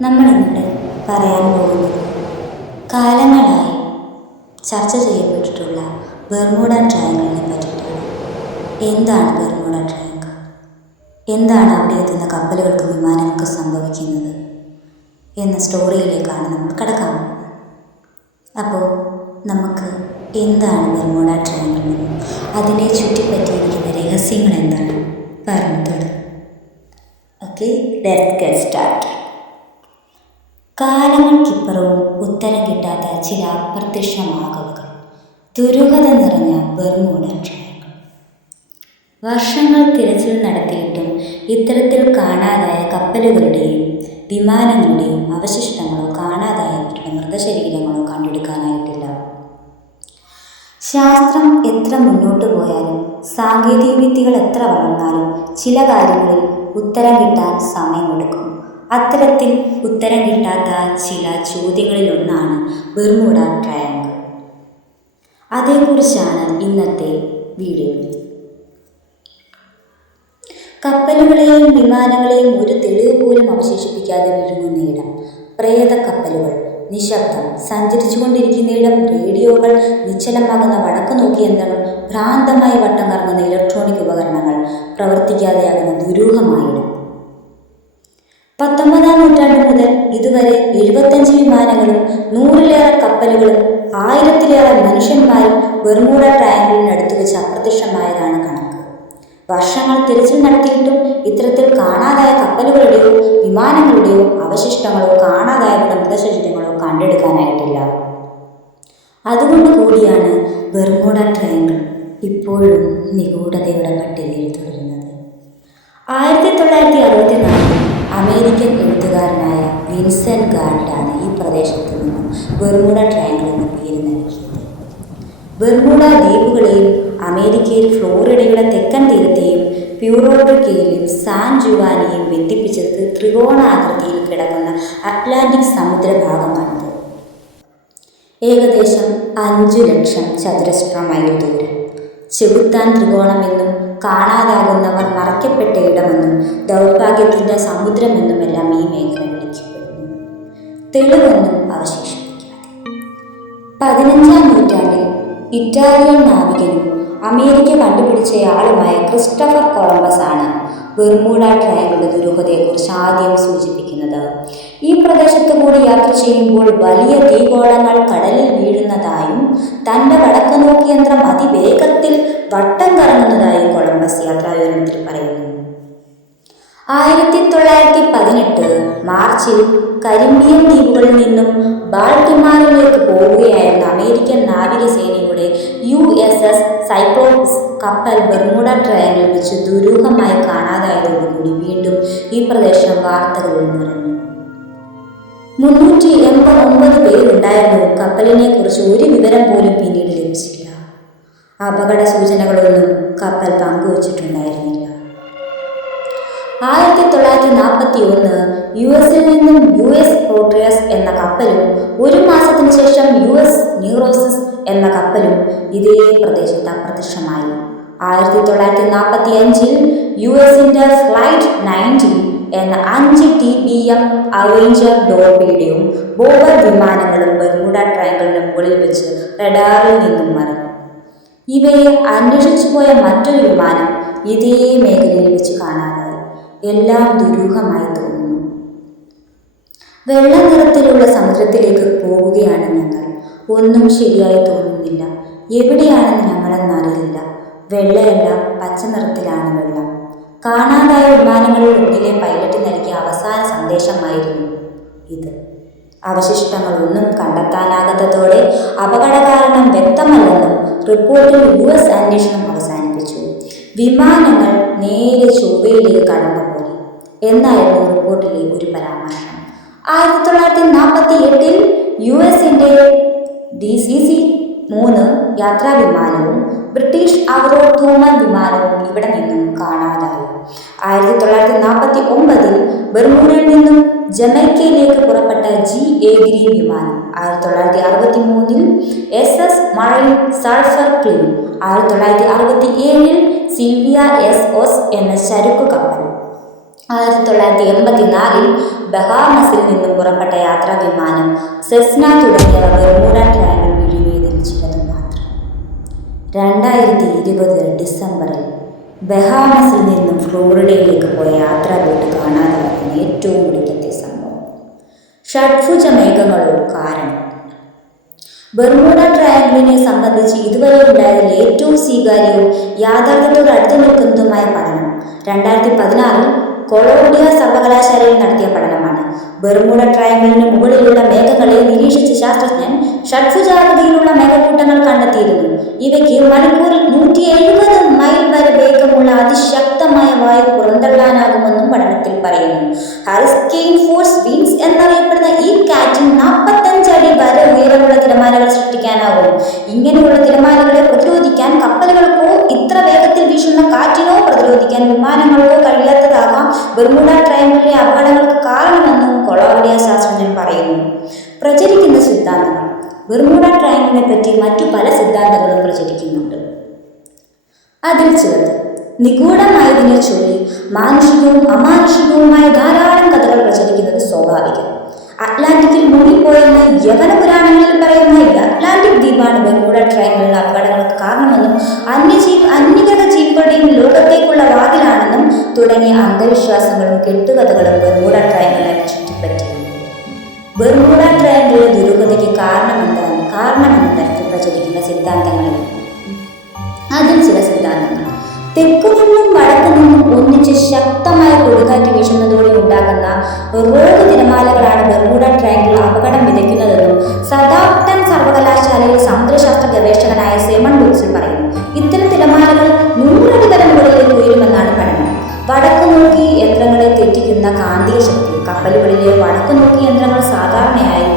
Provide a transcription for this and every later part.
നമ്മൾ ഇന്നിട്ട് പറയാൻ പോകുന്നത്. കാലങ്ങളായി ചർച്ച ചെയ്യപ്പെട്ടിട്ടുള്ള ബെർമൂഡ ട്രയാങ്കിളിനെ പറ്റിയിട്ടാണ്. എന്താണ് ബെർമൂഡ ട്രയാങ്കിൾ? എന്താണ് അവിടെ എത്തുന്ന കപ്പലുകൾക്കും വിമാനങ്ങൾക്കും സംഭവിക്കുന്നത്? എന്ന സ്റ്റോറിയിലേക്കാണ് നമ്മൾ കടക്കാൻ പോകുന്നത്. അപ്പോൾ നമുക്ക് എന്താണ് ബെർമൂഡ ട്രയാങ്കിൾ അതിനെ ചുറ്റിപ്പറ്റിയിരിക്കുന്ന രഹസ്യങ്ങൾ എന്താണ്? പറഞ്ഞു തുടങ്ങും. ഓക്കെ ലെറ്റ്സ് ഗെറ്റ് സ്റ്റാർട്ട് കാലങ്ങൾക്കിപ്പുറവും ഉത്തരം കിട്ടാത്ത ചില അപ്രത്യക്ഷമാകവുകൾ. ദുരൂഹത നിറഞ്ഞ ബെർമൂഡ ട്രയാങ്കിൾ വർഷങ്ങൾ തിരച്ചിൽ നടത്തിയിട്ടും ഇത്തരത്തിൽ കാണാതായ കപ്പലുകളുടെയും വിമാനങ്ങളുടെയും അവശിഷ്ടങ്ങളോ കാണാതായവരുടെ മൃതശരീരങ്ങളോ കണ്ടെടുക്കാനായിട്ടില്ല. ശാസ്ത്രം എത്ര മുന്നോട്ട് പോയാലും സാങ്കേതിക വിദ്യകൾ എത്ര വളർന്നാലും ചില കാര്യങ്ങളിൽ ഉത്തരം കിട്ടാൻ സമയമെടുക്കും. അത്തരത്തിൽ ഉത്തരം കിട്ടാത്ത ചില ചോദ്യങ്ങളിലൊന്നാണ് ബെർമുഡ ട്രയാങ്കിൾ. അതേക്കുറിച്ചാണ് ഇന്നത്തെ വീഡിയോ. കപ്പലുകളെയും വിമാനങ്ങളെയും ഒരു തെളിവ് പോലും അവശേഷിപ്പിക്കാതെ വിഴുങ്ങുന്ന ഇടം പ്രേത കപ്പലുകൾ നിശബ്ദം സഞ്ചരിച്ചുകൊണ്ടിരിക്കുന്നിടം റേഡിയോകൾ നിശ്ചലമാകുന്ന വടക്ക് നോക്കിയെന്നും ഭ്രാന്തമായി വട്ടം കറങ്ങുന്ന ഇലക്ട്രോണിക് ഉപകരണങ്ങൾ പ്രവർത്തിക്കാതെയാകുന്ന ദുരൂഹമായിടം. പത്തൊമ്പതാം നൂറ്റാണ്ട് മുതൽ ഇതുവരെ എഴുപത്തഞ്ച് വിമാനങ്ങളും നൂറിലേറെ കപ്പലുകളും ആയിരത്തിലേറെ മനുഷ്യന്മാരും ബെർമൂഡ ട്രയാങ്കിളിനടുത്ത് വെച്ച് അപ്രത്യക്ഷമായതാണ് കണക്ക്. വർഷങ്ങൾ തിരച്ചിൽ നടത്തിയിട്ടും ഇത്തരത്തിൽ കാണാതായ കപ്പലുകളുടെയോ വിമാനങ്ങളുടെയോ അവശിഷ്ടങ്ങളോ കാണാതായവരുടെ മൃതശരീരങ്ങളോ കണ്ടെടുക്കാനായിട്ടില്ല. അതുകൊണ്ട് കൂടിയാണ് ബെർമൂഡ ട്രയാങ്കിൾ ഇപ്പോഴും നിഗൂഢതയുടെ പട്ടികയിൽ തുടരുന്നത്. ആയിരത്തി തൊള്ളായിരത്തി അറുപത്തിനാലിൽ അമേരിക്കൻ എഴുത്തുകാരനായ വിൻസെന്റ് ഗാർഡാണ് ഈ പ്രദേശത്ത് നിന്നും ബെർമുഡ ട്രയാങ്കിൾ എന്ന പേര് നൽകിയത്. ബെർമുഡ ദ്വീപുകളെയും അമേരിക്കയിൽ ഫ്ലോറിഡയുടെ തെക്കൻ തീരത്തെയും പ്യൂറോട്ടോക്കയിലെയും സാൻ ജുവാനിയെയും ബന്ധിപ്പിച്ചത് ത്രികോണാകൃതിയിൽ കിടക്കുന്ന അറ്റ്ലാന്റിക് സമുദ്രഭാഗമാണിത്. ഏകദേശം അഞ്ചു ലക്ഷം ചതുരശ്ര മൈൽ ദൂരം. ചെകുത്താൻ ത്രികോണമെന്നും കാണാതാകുന്നവർ മറക്കപ്പെട്ട ഇടമെന്നും ദൗർഭാഗ്യത്തിന്റെ സമുദ്രമെന്നുമെല്ലാം ഈ മേഖല വിളിക്കപ്പെടുന്നു. തെളിവൊന്നും അവശേഷിപ്പിക്കാതെ. പതിനഞ്ചാം നൂറ്റാണ്ടിൽ ഇറ്റാലിയൻ നാവികനും അമേരിക്ക കണ്ടുപിടിച്ചയാളുമായ ക്രിസ്റ്റഫർ കൊളംബസ് ആണ് ബെർമൂഡ ട്രയാങ്കിളുടെ ദുരൂഹതയെക്കുറിച്ച് ആദ്യം സൂചിപ്പിക്കുന്നത്. ഈ പ്രദേശത്ത് കൂടി യാത്ര ചെയ്യുമ്പോൾ വലിയ തീഗോളങ്ങൾ കടലിൽ വീഴുന്നതായും തന്റെ വടക്ക് നോക്കി യന്ത്രം അതിവേഗത്തിൽ വട്ടം കറങ്ങുന്നതായും കൊളംബസ് യാത്രാവിവരണത്തിൽ പറയുന്നു. ആയിരത്തി തൊള്ളായിരത്തി പതിനെട്ട് മാർച്ചിൽ കരിമ്പിയൻ ദ്വീപുകളിൽ നിന്നും ബാൾട്ടിമാറിലേക്ക് പോവുകയായിരുന്ന അമേരിക്കൻ നാവികസേനയുടെ യു എസ് എസ് സൈക്ലോപ്സ് കപ്പൽ ബെർമുഡ ട്രയാങ്കിൾ വെച്ച് ദുരൂഹമായി കാണാതായതോടുകൂടി വീണ്ടും ഈ പ്രദേശം വാർത്തകളിൽ നിറഞ്ഞു. മുന്നൂറ്റി എൺപത് ഒമ്പത് പേരുണ്ടായിരുന്നു. കപ്പലിനെ കുറിച്ച് ഒരു വിവരം പോലും പിന്നീട് ലഭിച്ചില്ല. അപകട സൂചനകളൊന്നും കപ്പൽ പങ്കുവച്ചിട്ടുണ്ടായിരുന്നില്ല. ആയിരത്തി തൊള്ളായിരത്തി നാൽപ്പത്തി ഒന്ന് യു എസിൽ നിന്നും യു എസ് പ്രോട്രിയസ് എന്ന കപ്പലും ഒരു മാസത്തിന് ശേഷം യു എസ് ന്യൂറോസിസ് എന്ന കപ്പലും ഇതേ പ്രദേശത്ത് അപ്രത്യക്ഷമായി. ആയിരത്തി തൊള്ളായിരത്തി നാൽപ്പത്തി അഞ്ചിൽ യു എസിന്റെ ഫ്ലൈറ്റ് നയന്റീൻ എന്ന അഞ്ച് ടി ബി എം അവെഞ്ചർ ഡോർപിയുടെയും ബോബർ വിമാനങ്ങളും ബർമുഡ ട്രയാങ്കിളിന് മുകളിൽ വെച്ച് റഡാറിൽ നിന്നും മറഞ്ഞു. ഇവയെ അന്വേഷിച്ചു പോയ മറ്റൊരു വിമാനം ഇതേ മേഖലയിൽ വെച്ച് കാണാതായി. എല്ലാം ദുരൂഹമായി തോന്നുന്നു. വെള്ള നിറത്തിലുള്ള സമുദ്രത്തിലേക്ക് പോവുകയാണ് ഞങ്ങൾ. ഒന്നും ശരിയായി തോന്നുന്നില്ല. എവിടെയാണെന്ന് ഞങ്ങളെന്നറിയില്ല വെള്ളയല്ല പച്ച നിറത്തിലാണ് വെള്ളം. കാണാതായ വിമാനങ്ങളിൽ ഒന്നിലെ പൈലറ്റ് നൽകിയ അവസാന സന്ദേശമായിരുന്നു ഇത്. അവശിഷ്ടങ്ങളൊന്നും കണ്ടെത്താനാകാത്തതോടെ അപകട കാരണം വ്യക്തമല്ലെന്നും റിപ്പോർട്ടിൽ യു എസ് അന്വേഷണം അവസാനിപ്പിച്ചു. വിമാനങ്ങൾ നേരെ ചൊവ്വയിലേക്ക് കടന്നുപോയി. എന്നായിരുന്നു റിപ്പോർട്ടിലെ ഒരു പരാമർശം. ആയിരത്തി തൊള്ളായിരത്തി നാൽപ്പത്തി എട്ടിൽ യു എസിന്റെ ഡി സി സി മൂന്ന് യാത്രാ വിമാനവും ബ്രിട്ടീഷ് അവറോ തൂമൻ വിമാനവും ഇവിടെ നിന്നും കാണാതായി. ആയിരത്തി തൊള്ളായിരത്തി നാൽപ്പത്തി ഒമ്പതിൽ ബെർമുഡയിൽ നിന്നും ജമൈക്കയിലേക്ക് പുറപ്പെട്ട ജി എ ഗ്രീൻ വിമാനം ആയിരത്തി തൊള്ളായിരത്തി അറുപത്തി മൂന്നിൽ S S marine sulphur clean ആയിരത്തി തൊള്ളായിരത്തി അറുപത്തി ഏഴിൽ സിൽവിയ എസ് ഒസ് എന്ന ചരക്കു കപ്പൽ. ആയിരത്തി തൊള്ളായിരത്തി എൺപത്തിനാലിൽ ബഹാമസിൽ നിന്നും പുറപ്പെട്ട യാത്രാ വിമാനം സെസ്ന തുടങ്ങിയവ ബർമൂഡ രണ്ടായിരത്തി ഇരുപത് ഡിസംബറിൽ ബഹാമസിൽ നിന്നും ഫ്ലോറിഡയിലേക്ക് പോയ യാത്രാ ബോട്ട് കാണാതാകുന്ന ഏറ്റവും ഒടുക്കത്തെ സംഭവം. ഷഡ്ഭുജ മേഘങ്ങളും കാരണം ബർമുഡ ട്രയാങ്കിളിനെ സംബന്ധിച്ച് ഇതുവരെ ഉണ്ടായതിൽ ഏറ്റവും സ്വീകാര്യവും യാഥാർത്ഥ്യത്തോട് അടുത്തു നിൽക്കുന്നതുമായ പഠനം രണ്ടായിരത്തി പതിനാറിൽ കൊളോംബിയ സർവകലാശാലയിൽ നടത്തിയ പഠനമാണ്. ബെർമൂഡ ട്രയാങ്കിളിന് മുകളിലുള്ള മേഘങ്ങളെ നിരീക്ഷിച്ച ശാസ്ത്രജ്ഞൻ ഷഡ്ഭുജാകൃതിയിലുള്ള മേഘക്കൂട്ടങ്ങൾ കണ്ടെത്തിയിരുന്നു. ഇവയ്ക്ക് മണിക്കൂറിൽ നൂറ്റി എഴുപത് മൈൽ വരെ വേഗമുള്ള അതിശക്തമായ വായു പുറന്തള്ളാനാകുമെന്നും പഠനത്തിൽ പറയുന്നു. ഹറിസ്കെയിൻ ഫോഴ്സ് വിൻസ് എന്നറിയപ്പെടുന്ന ഈ കാറ്റിൽ നാൽപ്പത്തഞ്ച് അടി വരെ ഉയരമുള്ള തിരമാലകൾ സൃഷ്ടിക്കാനാകും. ഇങ്ങനെയുള്ള തിരമാലകളെ പ്രതിരോധിക്കാൻ കപ്പലുകൾക്കോ ഇത്ര വേഗത്തിൽ വീശുന്ന കാറ്റിനോ പ്രതിരോധിക്കാൻ വിമാനങ്ങൾക്ക് കഴിയാത്തതാകാം. ബർമുഡ ട്രയങ്കിളിലെ അപകടങ്ങൾക്ക് കാരണമെന്നും കൊളോംബിയ ശാസ്ത്രജ്ഞൻ പറയുന്നു. പ്രചരിക്കുന്ന സിദ്ധാന്തങ്ങൾ. ബർമുഡ ട്രയങ്കിളിനെ പറ്റി മറ്റു പല സിദ്ധാന്തങ്ങളും പ്രചരിക്കുന്നുണ്ട്. അതിൽ ചിലത്. നിഗൂഢമായതിനെ ചൊല്ലി മാനുഷികവും അമാനുഷികവുമായ ധാരാളം കഥകൾ പ്രചരിക്കുന്നത് സ്വാഭാവികം. അറ്റ്ലാന്റിക്കിൽ മുങ്ങിപ്പോയെന്ന് യവന പുരാണങ്ങളിൽ പറയുന്ന അറ്റ്ലാന്റിക് ദ്വീപാണ് ബർമുഡ ട്രയങ്കിളിലെ അപകടങ്ങൾക്ക് കാരണമെന്നും അന്യജീവി അന്യഗ്രഹ ജീവികളുടെയും വാതിലാണെന്നും തുടങ്ങിയ അന്ധവിശ്വാസങ്ങളും കെട്ടുകഥകളും ബർമൂഡ ട്രയാങ്കിളിനെ ചുറ്റിപ്പറ്റി. ബർമൂഡ ട്രയാങ്കിളിലെ ദുരൂഹതയ്ക്ക് കാരണമെന്താണ്? കാരണമെന്ന തരത്തിൽ പ്രചരിക്കുന്ന സിദ്ധാന്തങ്ങളിൽ അതിൽ ചില സിദ്ധാന്തങ്ങൾ. തെക്കു നിന്നും വടക്കു നിന്നും ഒന്നിച്ച് ശക്തമായ കൊടുങ്കാറ്റ് വീശുന്നതോടെ ഉണ്ടാകുന്ന റോഗ് തിരമാലകളാണ് ബർമൂഡ ട്രയാങ്കിൾ അപകടം വിതയ്ക്കുന്നതെന്നും സദാപ്തൻ സർവകലാശാലയിൽ സമുദ്രശാസ്ത്ര ഗവേഷകനായ സെമൺ ബുക്സിൽ പറയുന്നു. ഇത്തരം തിരമാലകൾ നൂറടി തരം പഠനം വടക്കു നോക്കി യന്ത്രങ്ങളെ തെറ്റിക്കുന്ന കാന്തിക ശക്തി കപ്പലുകളിലെ വടക്കു നോക്കി യന്ത്രങ്ങൾ സാധാരണയായി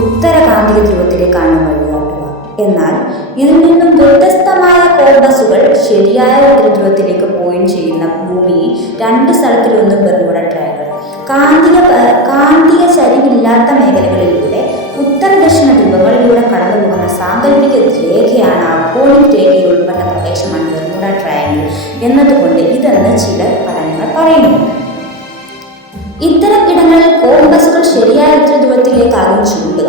ഉത്തര കാന്തിക ധ്രുവത്തിലേക്കാണ് വഴികാട്ടുക എന്നാൽ ഇതിൽ നിന്നും വ്യത്യസ്തമായ കോമ്പസുകൾ ശരിയായ ഉത്തരധ്രുവത്തിലേക്ക് പോയിന്റ് ചെയ്യുന്ന ഭൂമി രണ്ട് സ്ഥലത്തിലൊന്നും ബർമുഡ ട്രയാങ്കിൾ കാന്തിക കാന്തിക ചരിവില്ലാത്ത കടന്നു പോകുന്ന സാങ്കല്പിക രേഖയാണ് അപ്പോണിക് രേഖയിൽ ഉൾപ്പെട്ട പ്രദേശമാണ് ബർമുഡ ട്രയാങ്കിൾ എന്നതുകൊണ്ട് ഇതെന്ന് ചില പഠനങ്ങൾ പറയുന്നുണ്ട് ഇത്തരം കോമ്പസുകൾ ശരിയായ ഉത്തരധ്രുവത്തിലേക്കാകും ചൂണ്ടുക.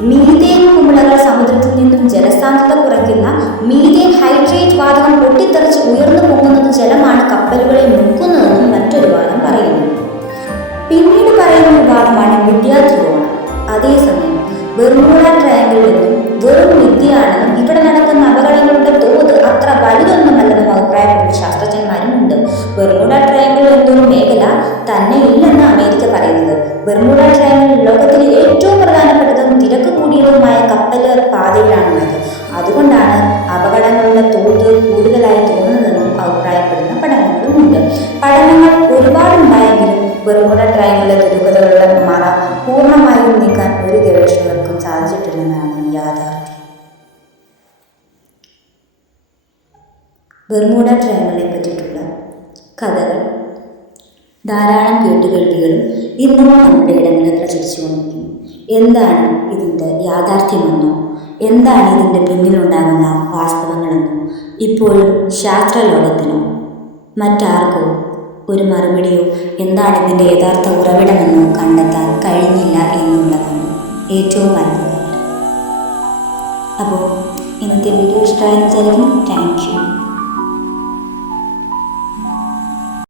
മീതേൻ കുമിളകൾ സമുദ്രത്തിൽ നിന്നും ജലസാന്ദ്രത കുറയ്ക്കുന്ന മീതേൻ ഹൈഡ്രേറ്റ് വാതകം പൊട്ടിത്തെറിച്ച് ഉയർന്നു പോകുന്നത് ജലമാണ് കപ്പലുകളെ മുക്കുന്നതെന്നും മറ്റൊരു bermula triangle dengan ബെർമുഡ ട്രയങ്ങളെ പറ്റിയിട്ടുള്ള കഥകൾ ധാരാളം കേട്ടുകേൾവികളും ഇന്നും നമ്മുടെ ഇടങ്ങളിൽ പ്രചരിച്ചു കൊണ്ടിരിക്കുന്നു. എന്താണ് ഇതിന്റെ യാഥാർത്ഥ്യമെന്നോ? എന്താണ് ഇതിന്റെ പിന്നിലുണ്ടാകുന്ന വാസ്തവങ്ങളെന്നോ? ഇപ്പോഴും ശാസ്ത്രലോകത്തിനോ മറ്റാർക്കോ ഒരു മറുപടിയോ എന്താണ് ഇതിന്റെ യഥാർത്ഥ ഉറവിടമെന്നോ കണ്ടെത്താൻ കഴിഞ്ഞില്ല എന്നുള്ളതാണ് ഏറ്റവും അത്ഭുതകരം അപ്പോൾ ഇന്നത്തെ വീഡിയോ ഇഷ്ടമായെന്ന് വിചാരിക്കുന്നു. Thank you.